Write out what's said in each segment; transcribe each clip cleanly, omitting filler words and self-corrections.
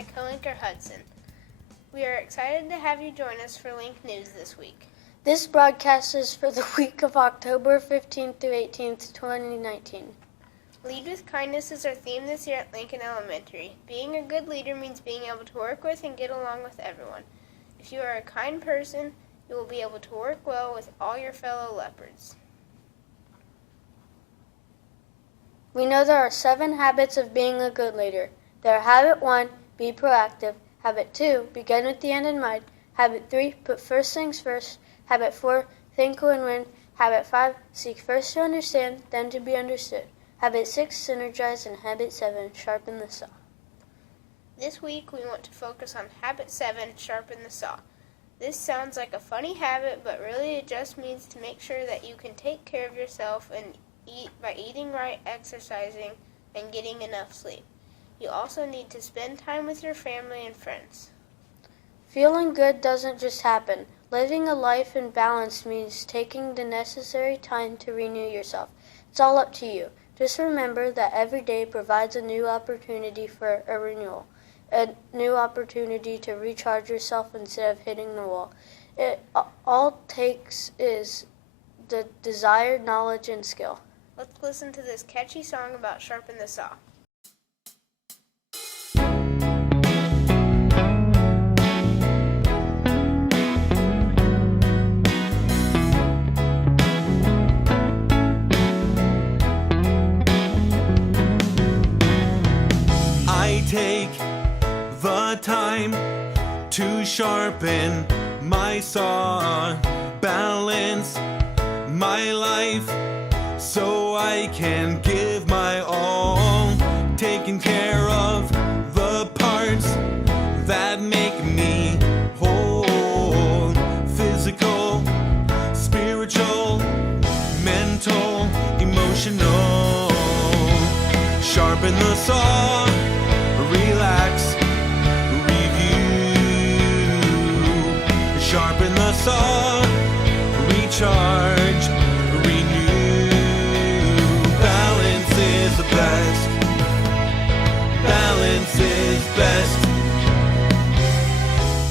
my co-anchor Hudson. We are excited to have you join us for LINC News this week. This broadcast is for the week of October 15th through 18th, 2019. Lead with kindness is our theme this year at Lincoln Elementary. Being a good leader means being able to work with and get along with everyone. If you are a kind person, you will be able to work well with all your fellow leopards. We know there are 7 habits of being a good leader. There are habit 1, be proactive. Habit 2, begin with the end in mind. Habit 3, put first things first. Habit 4, think and win. Habit 5, seek first to understand, then to be understood. Habit 6, synergize. And habit 7, sharpen the saw. This week we want to focus on habit 7, sharpen the saw. This sounds like a funny habit, but really it just means to make sure that you can take care of yourself and eat by eating right, exercising, and getting enough sleep. You also need to spend time with your family and friends. Feeling good doesn't just happen. Living a life in balance means taking the necessary time to renew yourself. It's all up to you. Just remember that every day provides a new opportunity for a renewal, a new opportunity to recharge yourself instead of hitting the wall. It all takes is the desired knowledge and skill. Let's listen to this catchy song about sharpen the saw. I take the time to sharpen my saw, balance my life so I can give my all, taking care of the parts that make me whole, physical, spiritual, mental, emotional. Sharpen the saw, relax, review. Sharpen the saw, recharge, renew. Balance is the best. Balance is best.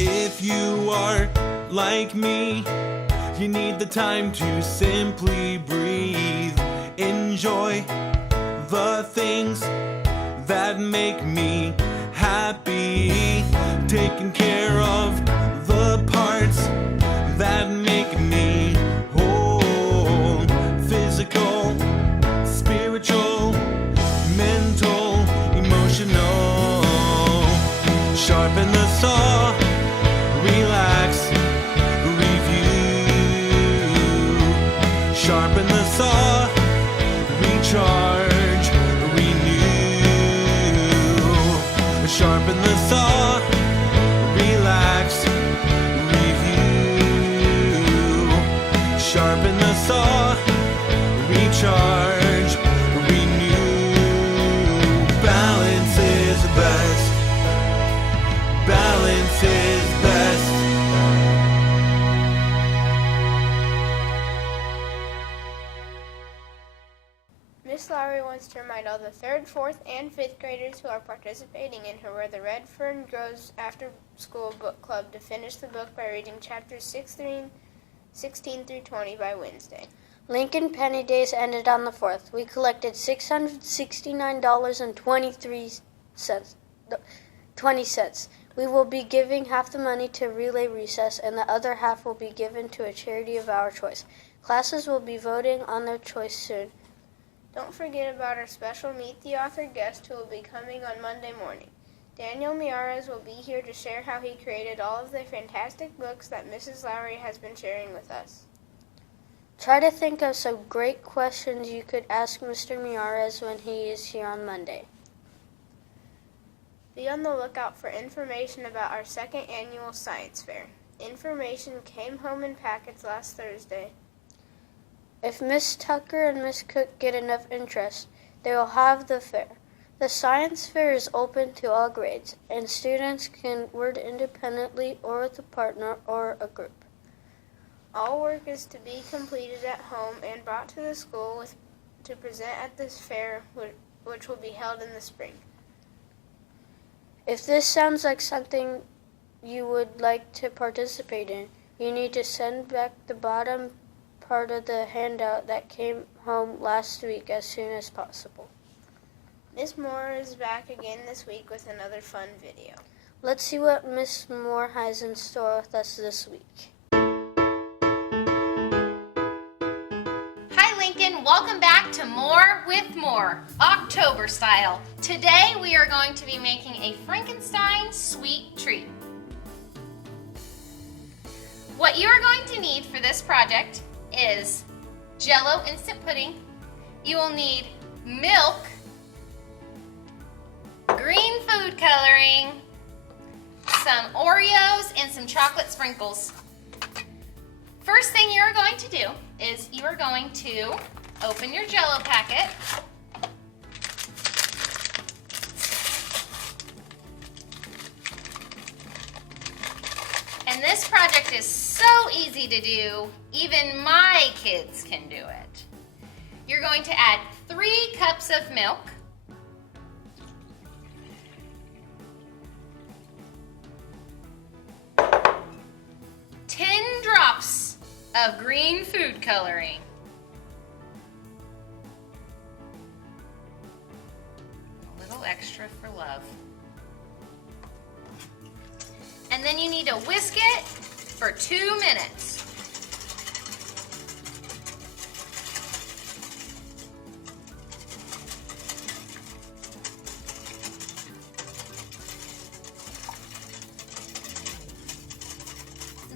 If you are like me, you need the time to simply breathe. Enjoy the things that make me happy, taking care of the parts that make me whole, physical, spiritual, mental, emotional. Sharpen the saw, relax, review. Sharpen the saw, recharge, renew. Sharpen the saw, relax, review. Sharpen the saw, recharge, renew. Balance is best. Balance is best. Miss Lowry wants to remind all the 3rd, 4th, and 5th graders who are participating in her Where the Red Fern Grows After School Book Club to finish the book by reading chapters 16 through 20 by Wednesday. Lincoln Penny Days ended on the 4th. We collected $669.20. We will be giving half the money to Relay Recess, and the other half will be given to a charity of our choice. Classes will be voting on their choice soon. Don't forget about our special Meet the Author guest who will be coming on Monday morning. Daniel Miaras will be here to share how he created all of the fantastic books that Mrs. Lowry has been sharing with us. Try to think of some great questions you could ask Mr. Miaras when he is here on Monday. Be on the lookout for information about our 2nd annual science fair. Information came home in packets last Thursday. If Miss Tucker and Miss Cook get enough interest, they will have the fair. The science fair is open to all grades, and students can work independently or with a partner or a group. All work is to be completed at home and brought to the school to present at this fair, which will be held in the spring. If this sounds like something you would like to participate in, you need to send back the bottom part of the handout that came home last week as soon as possible. Miss Moore is back again this week with another fun video. Let's see what Miss Moore has in store with us this week. Hi Lincoln, welcome back to More with More, October style. Today we are going to be making a Frankenstein sweet treat. What you are going to need for this project is Jell-O instant pudding. You will need milk, green food coloring, some Oreos, and some chocolate sprinkles. First thing you're going to do is you are going to open your Jell-O packet. And this project is so easy to do, even my kids can do it. You're going to add 3 cups of milk, 10 drops of green food coloring, a little extra for love. And then you need to whisk it for 2 minutes.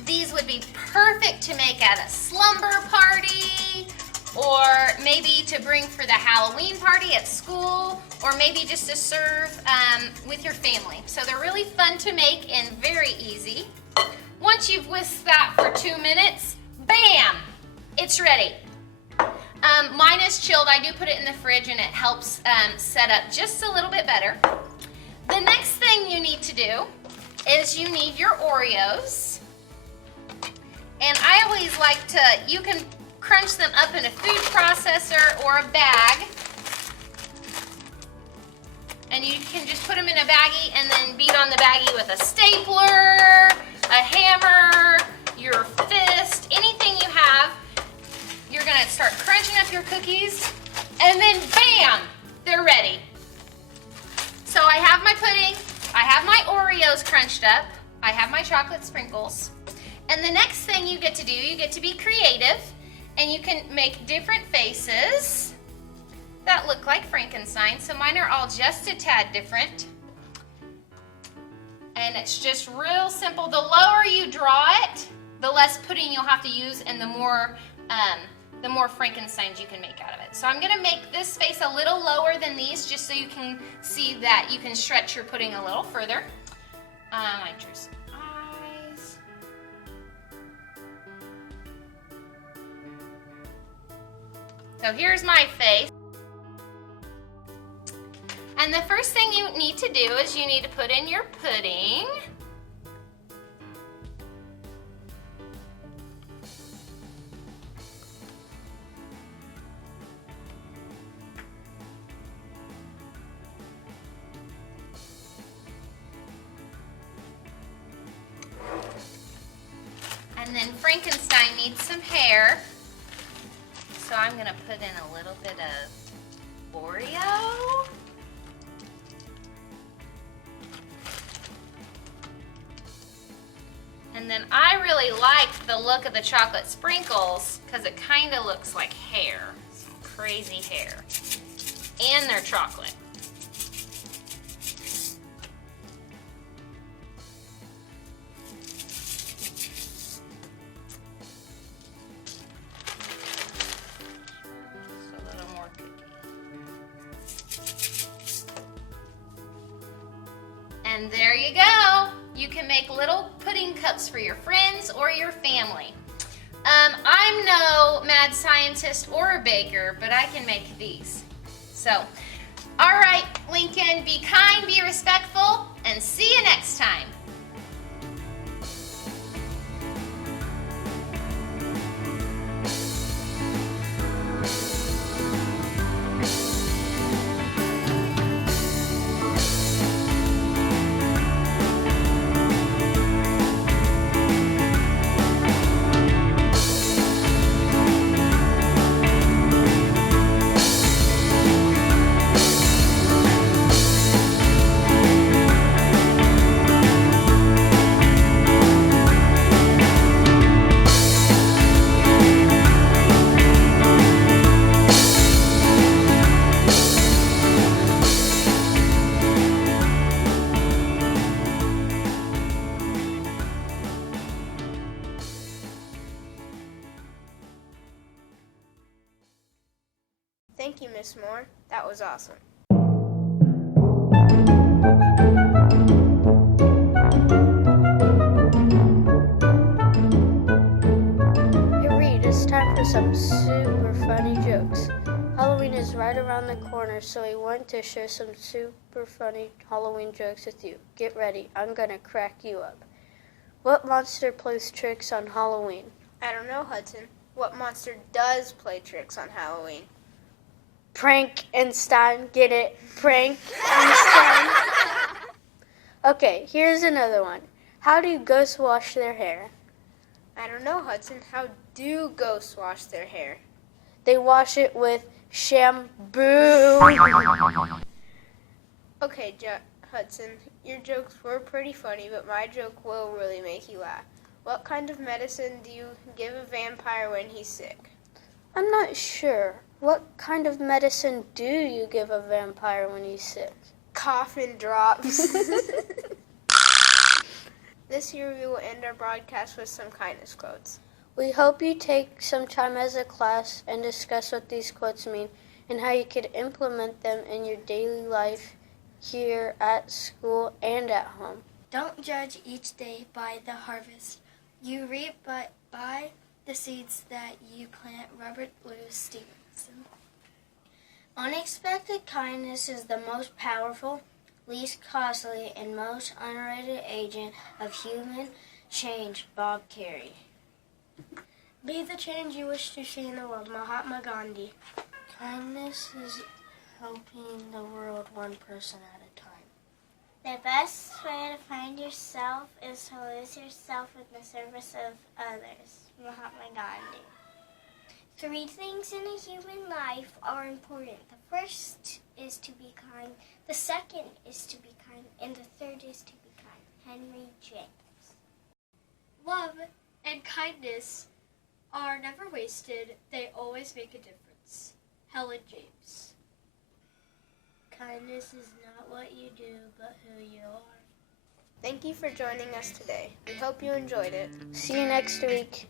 These would be perfect to make at a slumber party, or maybe to bring for the Halloween party at school, or maybe just to serve with your family. So they're really fun to make and very easy. Once you've whisked that for 2 minutes, bam, it's ready. Mine is chilled. I do put it in the fridge and it helps set up just a little bit better. The next thing you need to do is you need your Oreos. And I always like to, you can crunch them up in a food processor or a bag. And you can just put them in a baggie and then beat on the baggie with a stapler, a hammer, your fist, anything you have. You're gonna start crunching up your cookies and then bam, they're ready. So I have my pudding, I have my Oreos crunched up, I have my chocolate sprinkles. And the next thing you get to do, you get to be creative and you can make different faces that look like Frankenstein. So mine are all just a tad different. And it's just real simple. The lower you draw it, the less pudding you'll have to use and the more Frankensteins you can make out of it. So I'm gonna make this face a little lower than these just so you can see that you can stretch your pudding a little further. I drew some eyes. So here's my face. And the first thing you need to do is you need to put in your pudding. And then Frankenstein needs some hair. So I'm gonna put in a little bit of Oreo. And then I really like the look of the chocolate sprinkles because it kind of looks like hair, some crazy hair. And they're chocolate. And there you go. You can make little pudding cups for your friends or your family. I'm no mad scientist or a baker, but I can make these. So, all right, Lincoln, be kind, be respectful, and see you next time. Thank you, Miss Moore. That was awesome. Hey Reed, it's time for some super funny jokes. Halloween is right around the corner, so we want to share some super funny Halloween jokes with you. Get ready, I'm gonna crack you up. What monster plays tricks on Halloween? I don't know, Hudson. What monster does play tricks on Halloween? Frankenstein, get it? Frankenstein. Okay, here's another one. How do ghosts wash their hair? I don't know, Hudson. How do ghosts wash their hair? They wash it with shampoo. Okay, Hudson, your jokes were pretty funny, but my joke will really make you laugh. What kind of medicine do you give a vampire when he's sick? I'm not sure. What kind of medicine do you give a vampire when he's sick? Coffin drops. This year we will end our broadcast with some kindness quotes. We hope you take some time as a class and discuss what these quotes mean and how you could implement them in your daily life here at school and at home. Don't judge each day by the harvest you reap, but by the seeds that you plant. Robert Louis Stevenson. Unexpected kindness is the most powerful, least costly, and most underrated agent of human change. Bob Carey. Be the change you wish to see in the world. Mahatma Gandhi. Kindness is helping the world one person at a time. The best way to find yourself is to lose yourself in the service of others. Mahatma Gandhi. 3 things in a human life are important. The first is to be kind, the second is to be kind, and the third is to be kind. Henry James. Love and kindness are never wasted. They always make a difference. Helen James. Kindness is not what you do, but who you are. Thank you for joining us today. We hope you enjoyed it. See you next week.